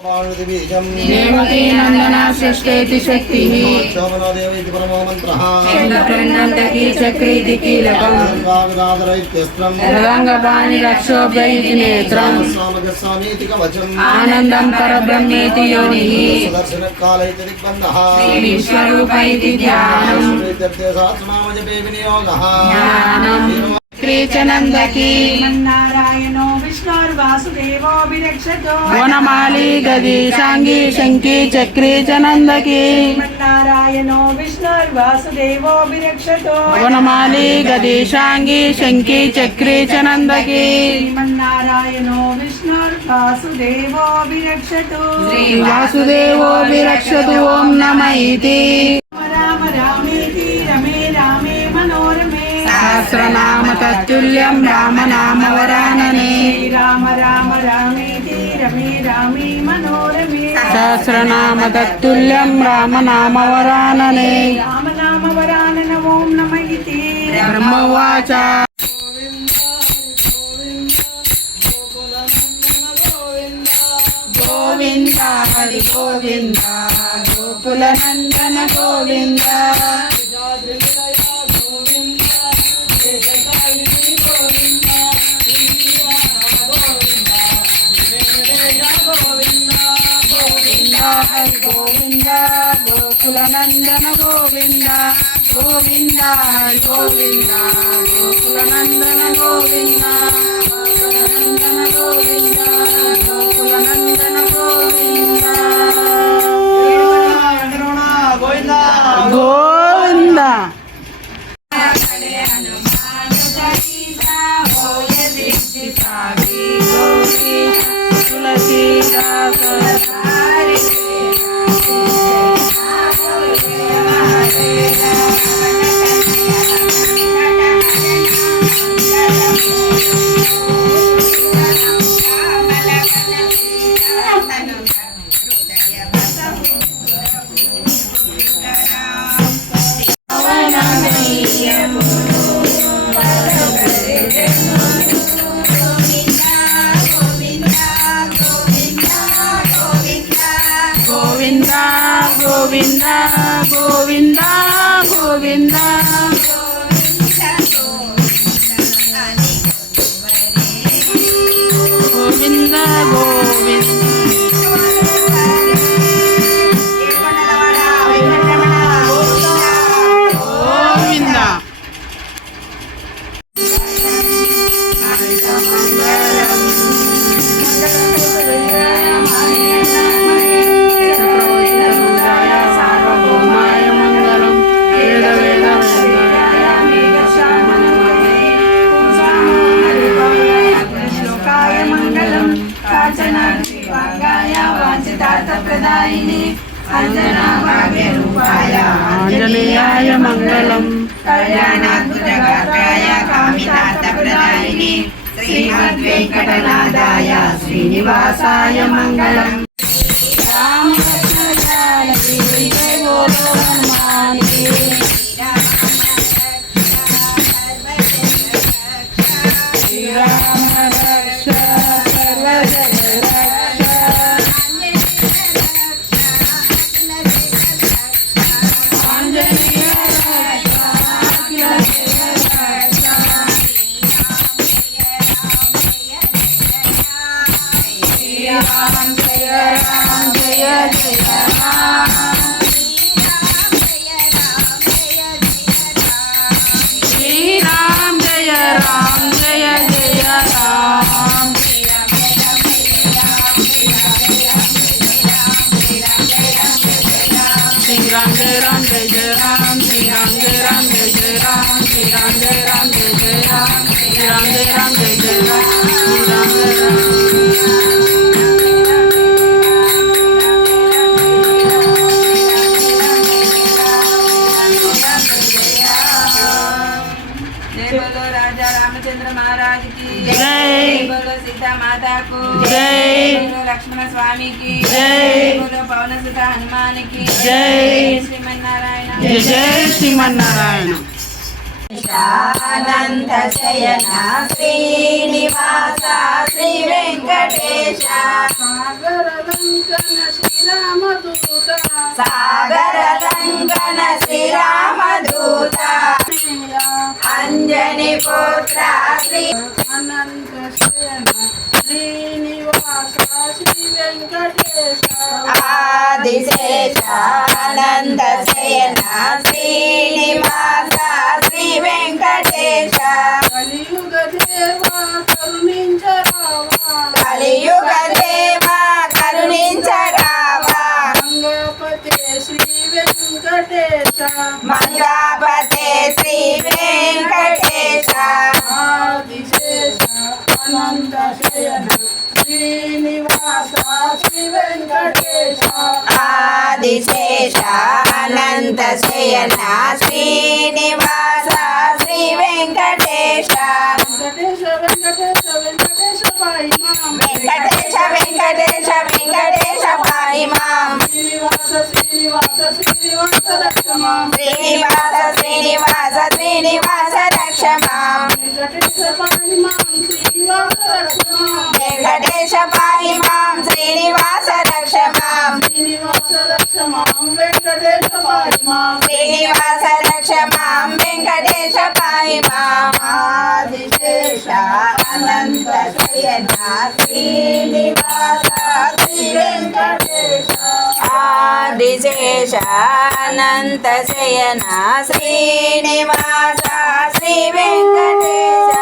देवकी नंदना सृष्टेति शक्तिः शोभनोदेवैति परमो मन्त्रः चन्द्रप्रण्डकी चक्रीति कीलकम् रङ्गपाणि रक्षोभैति नेत्रम् स्वामीति कवचम् आनन्दं परब्रह्मेति योनिः सुदर्शनकालैति दिग्बन्धः विश्वरूपैति ध्यानम् सहस्रनामजपे विनियोगः चक्रनंदकी नारायणो विष्णुर्वासुदेवोऽभिरक्षतो वनमाली गदी शांगी शंकी चक्री चनंदकी नारायणो विष्णुर्वासुदेवोऽभिरक्षतो वनमाली गदी शांगी शंकी चक्री चनंदकी नारायणो विष्णुर्वासुदेवोऽभिरक्षतो वासुदेवोऽभिरक्षतु ओम नमः इति राम रामेति रमे रामे मनोरमे सहस्रनाम तत्तुल्यं राम नाम वरानने राम राम रामेति रमे रामे मनोरमे सहस्रनाम तत्तुल्यं राम नाम वरानने राम नाम वरानन ओम नमः इति ब्रह्मवाच गोविंद हरि गोविंद गोकुल नंदन गोविंद हरि गोविंद गोकुल नंदन गोविंद गोविंद हरि गोविंद गोकुल नंदन गोविंद नंदन गोविंद गोकुल नंदन गोविंद गोविंद तुलसीदास गोविंद गोविंद गोविंद गोविंद गोविंद आंजनेयाय मंगलम कल्याणाद्भुतगात्राय कामितार्थप्रदायिने श्रीमद्वेंकटनाथाय श्रीनिवासाय मंगलम राम कृष्ण जानकी जय बोलो हनुमान की श्री राम रक्ष सर्व जग रक्ष आंजनेय रक्ष अखिल जग रक्ष श्री राम जय राम जय जय राम श्री राम जय राम जय जय राम श्री राम जय राम जय जय राम श्री राम जय राम जय जय राम श्री राम जय राम जय जय राम श्री राम जय राम जय जय राम श्री राम जय राम बोलो राजा रामचंद्र महाराज की जय। बोलो सीता माता को जय। बोलो लक्ष्मण स्वामी की जय। बोलो पवन सुत हनुमान की जय। श्रीमन्नारायण जय जय श्रीमन्नारायण అనంత శయన శ్రీనివాస శ్రీ వెంకటేశ సాగర లంకన శ్రీరామదూత సాగర లంకన శ్రీరామదూత అంజని పుత్ర శ్రీ అనంత శయన శ్రీనివాస శ్రీ వెంకటేశ ఆదిశేష అనంత శయన శ్రీనివాస శ్రీ వెంకటేశ కలియుగ దేవా కరుణించరావా కలియుగ దేవ కరుణించరావా మంగపతే శ్రీ వెంకటేశ మంగాపతే శ్రీ వెంకటేశ ఆదిశేష అనంత శయన శ్రీనివాస శ్రీ వెంకటేశ ఆదిశేష అనంత శయన శ్రీనివాస శ్రీ వెంకటేశ వెంకటేశ వెంకటేశ వెంకటేశ పాయి మాం వెంకటేశ వెంకటేశ వెంకటేశ పాయి మాం శ్రీనివాస శ్రీనివాస శ్రీనివాస రక్ష మాం శ్రీనివాస శ్రీనివాస శ్రీనివాస రక్ష మాం వెంకటేశ పాయి మాం శ్రీనివాస రక్ష మాం వెంకటేశ పాయి మాం శ్రీనివాస రక్ష మాం శ్రీనివాస రక్ష మాం వెంకటేశ పాయి మాం శ్రీనివాస రక్ష మాం వెంకటేశ పాయి మాం ఆదిశేష అనంత శయన శ్రీనివాస శ్రీ వెంకటేశ ఆదిశేష అనంత శయన శ్రీనివాస శ్రీ వెంకటేశ